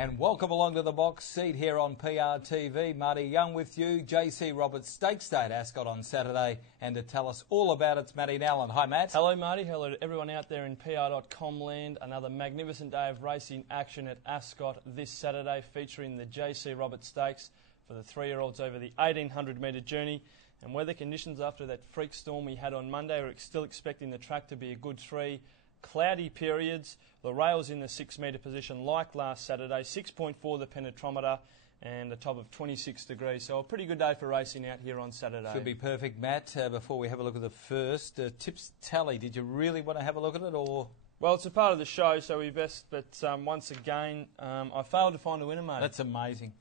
And welcome along to the box seat here on PRTV. Marty Young with you. JC Roberts Stakes Day at Ascot on Saturday. And to tell us all about it's Matty Nallen. Hi, Matt. Hello, Marty. Hello to everyone out there in PR.com land. Another magnificent day of racing action at Ascot this Saturday, featuring the JC Roberts Stakes for the 3-year-olds over the 1,800-metre journey. And weather conditions after that freak storm we had on Monday, we're still expecting the track to be a good 3. Cloudy periods, the rails in the 6-metre position like last Saturday, 6.4 the penetrometer and a top of 26 degrees. So a pretty good day for racing out here on Saturday. Should be perfect, Matt. Before we have a look at the first, Tips Tally, did you really want to have a look at it or...? Well, it's a part of the show, so we best, but once again, I failed to find a winner, mate. That's amazing.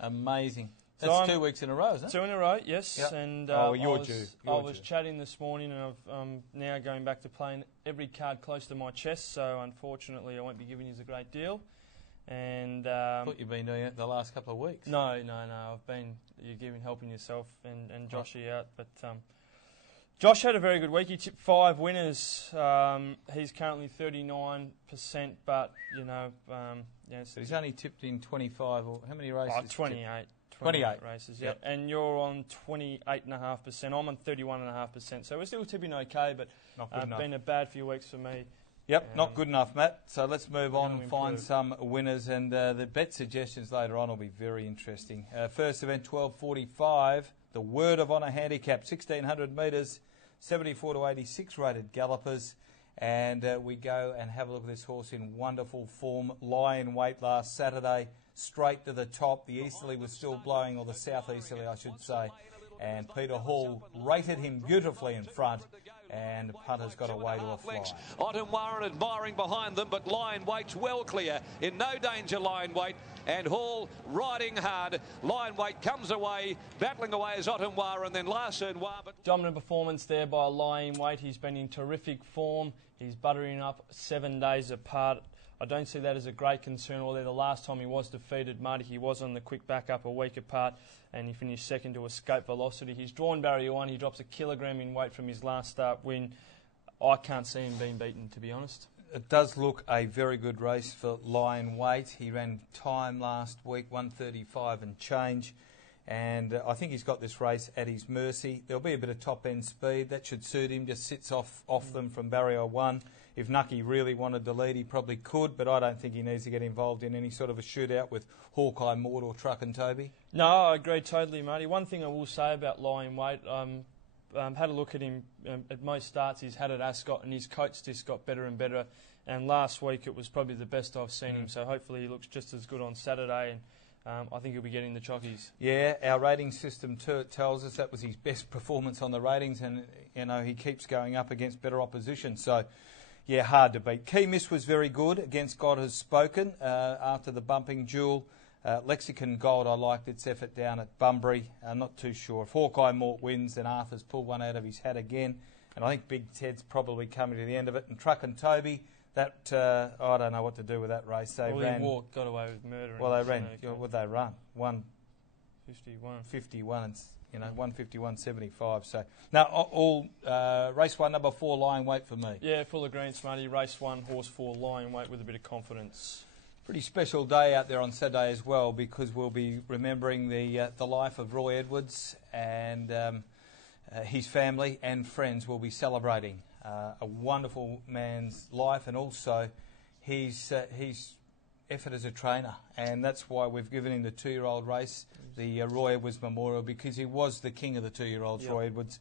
Amazing. So That's 2 weeks in a row, isn't it? 2 in a row, yes. Yep. And I I was due. chatting this morning, and I'm now going back to playing every card close to my chest. So unfortunately, I won't be giving you a great deal. And I thought you've been doing it the last couple of weeks. No. You're helping yourself and Joshy out, but Josh had a very good week. He tipped 5 winners. He's currently 39%, but But he's only tipped in 25. Or how many races? 28. 28 races, yeah. And you're on 28.5%. I'm on 31.5%. So we're still tipping okay, but been a bad few weeks for me. Yep, not good enough, Matt. So let's move on and find some winners. And the bet suggestions later on will be very interesting. First event, 12:45. The Word of Honour handicap, 1,600 metres, 74 to 86 rated gallopers. And we go and have a look at this horse in wonderful form. Lion weight last Saturday, straight to the top. The easterly was still blowing, or the southeasterly, I should say. And Peter Hall rated him beautifully in front. And Punter's got away to a fly. Otton Warren admiring behind them, but Lion Weight's well clear. In no danger, Lion Weight. And Hall riding hard. Lion Weight comes away, battling away as Otton Warren, then Larson War. Dominant performance there by Lion Weight. He's been in terrific form. He's buttering up 7 days apart. I don't see that as a great concern, although the last time he was defeated, Marty, he was on the quick backup a week apart, and he finished second to Escape Velocity. He's drawn barrier 1. He drops a kilogram in weight from his last start win. I can't see him being beaten, to be honest. It does look a very good race for Lion Weight. He ran time last week, 1:35 and change. And I think he's got this race at his mercy. There'll be a bit of top-end speed. That should suit him. Just sits off them from barrier 1. If Nucky really wanted to lead, he probably could, but I don't think he needs to get involved in any sort of a shootout with Hawkeye, Mort or Truck and Toby. No, I agree totally, Marty. One thing I will say about Lion Weight, had a look at him at most starts he's had at Ascot, and his coach just got better and better. And last week it was probably the best I've seen him, so hopefully he looks just as good on Saturday. And I think he'll be getting the chockies. Yeah, our rating system tells us that was his best performance on the ratings, and he keeps going up against better opposition. So, yeah, hard to beat. Key Miss was very good against God Has Spoken after the bumping duel. Lexicon Gold, I liked its effort down at Bunbury. Not too sure. If Hawkeye Mort wins, then Arthur's pulled one out of his hat again. And I think Big Ted's probably coming to the end of it. And Truck and Toby, that I don't know what to do with that race. He got away with murder. Well, they ran. What they run? 1:51. It's 1:51.75. So now all race 1, number 4, Lion Weight for me. Yeah, full of green, Smarty. Race 1, horse 4, Lion Weight with a bit of confidence. Pretty special day out there on Saturday as well, because we'll be remembering the life of Roy Edwards, and his family and friends will be celebrating a wonderful man's life, and also his effort as a trainer. And that's why we've given him the 2-year-old race, the Roy Edwards Memorial, because he was the king of the 2-year-olds, Roy Edwards.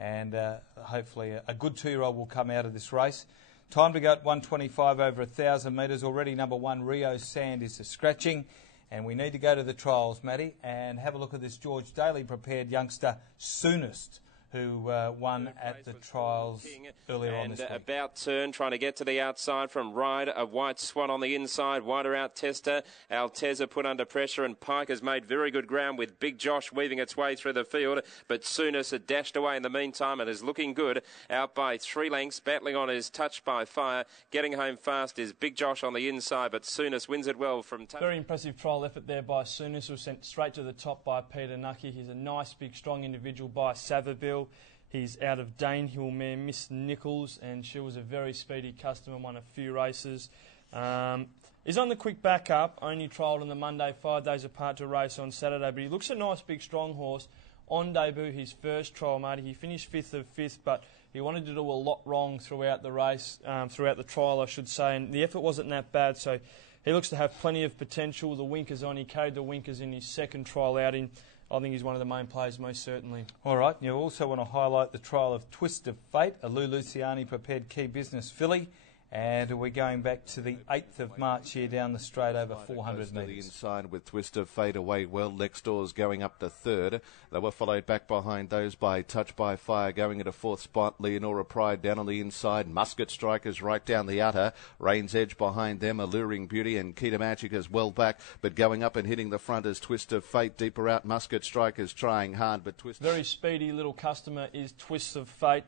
And hopefully a good 2-year-old will come out of this race. Time to go at 1:25 over 1,000 metres. Already number 1, Rio Sand, is a scratching. And we need to go to the trials, Matty, and have a look at this George Daly prepared youngster, Soonest, who won at the trials earlier on this week. About turn, trying to get to the outside from Ride, a White Swan on the inside, wider out Tester. Alteza put under pressure, and Pike has made very good ground with Big Josh weaving its way through the field, but Soonest had dashed away in the meantime and is looking good, out by 3 lengths, battling on is Touched by Fire. Getting home fast is Big Josh on the inside, but Soonest wins it well from... Very impressive trial effort there by Soonest, was sent straight to the top by Peter Nucky. He's a nice, big, strong individual by Savabeel. He's out of Danehill mare, Miss Nichols, and she was a very speedy customer, won a few races. He's on the quick backup, only trialled on the Monday, 5 days apart to race on Saturday, but he looks a nice big strong horse. On debut, his first trial, Marty, he finished 5th of 5th, but he wanted to do a lot wrong throughout the race, throughout the trial, I should say, and the effort wasn't that bad, so he looks to have plenty of potential. The winkers on, he carried the winkers in his second trial outing. I think he's one of the main players, most certainly. All right, you also want to highlight the trial of Twist of Fate, a Lou Luciani prepared key business filly. And we're going back to the 8th of March here down the straight over 400 metres. The inside with Twist of Fate away well. Next door's going up to 3rd. They were followed back behind those by Touch by Fire going at a 4th spot. Leonora Pride down on the inside. Musket Strikers right down the utter. Rain's Edge behind them. Alluring Beauty and Kita Magic is well back, but going up and hitting the front is Twist of Fate. Deeper out, Musket Strikers trying hard, but Twist. Very speedy little customer is Twist of Fate.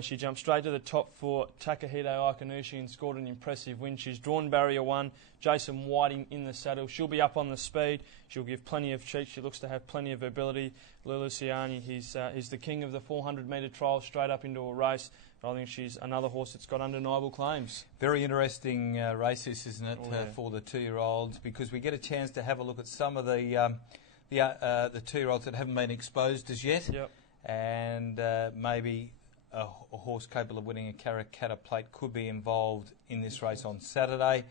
She jumped straight to the top for Takahito Ikanushi and scored an impressive win. She's drawn barrier 1. Jason Whiting in the saddle. She'll be up on the speed. She'll give plenty of cheek. She looks to have plenty of ability. Luluciani, he's the king of the 400-metre trial, straight up into a race. But I think she's another horse that's got undeniable claims. Very interesting race this, isn't it, for the 2-year-olds, because we get a chance to have a look at some of the 2-year-olds that haven't been exposed as yet. Yep. And maybe a horse capable of winning a Karrakatta Plate could be involved in this race on Saturday.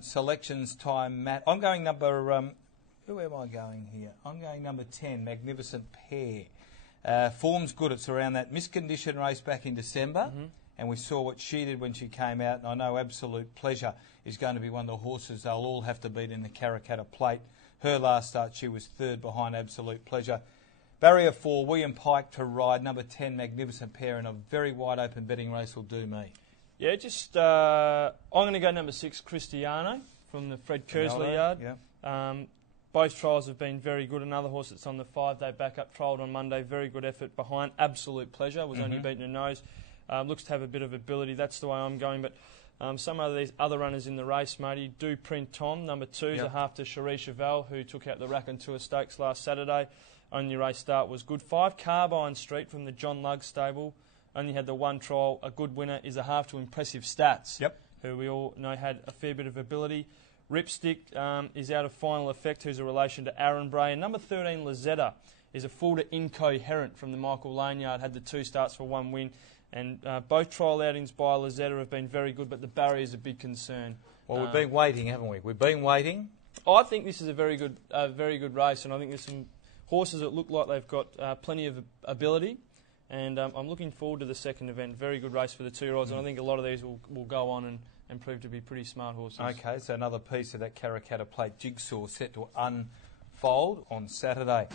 Selections time, Matt. I'm going number... who am I going here? I'm going number 10, Magnificent Pair. Form's good. It's around that misconditioned race back in December, and we saw what she did when she came out, and I know Absolute Pleasure is going to be one of the horses they'll all have to beat in the Karrakatta Plate. Her last start, she was 3rd behind Absolute Pleasure. Barrier 4, William Pike to ride. Number 10, Magnificent Pair, in a very wide open betting race will do me. Yeah, I'm going to go number 6, Cristiano, from the Fred Kersley yard. Yeah. Both trials have been very good. Another horse that's on the 5-day backup, trialled on Monday. Very good effort behind. Absolute Pleasure, was only beaten a nose. Looks to have a bit of ability. That's the way I'm going. But some of these other runners in the race, matey, Do Print Tom. Number 2 is a half to Cherie Cheval, who took out the Raconteur Stakes last Saturday. Only race start was good. 5, Carbine Street from the John Lugg stable. Only had the one trial. A good winner is a half to Impressive Stats, who we all know had a fair bit of ability. Ripstick is out of Final Effect, who's a relation to Aaron Bray. And number 13, Lazetta, is a full to Incoherent from the Michael Lane yard. Had the 2 starts for 1 win. And both trial outings by Lazetta have been very good, but the barrier is a big concern. Well, we've been waiting, haven't we? We've been waiting. I think this is a very good race, and I think there's some horses that look like they've got plenty of ability, and I'm looking forward to the second event. Very good race for the 2-year-olds, and I think a lot of these will go on and prove to be pretty smart horses. Okay, so another piece of that Karrakatta Plate jigsaw set to unfold on Saturday.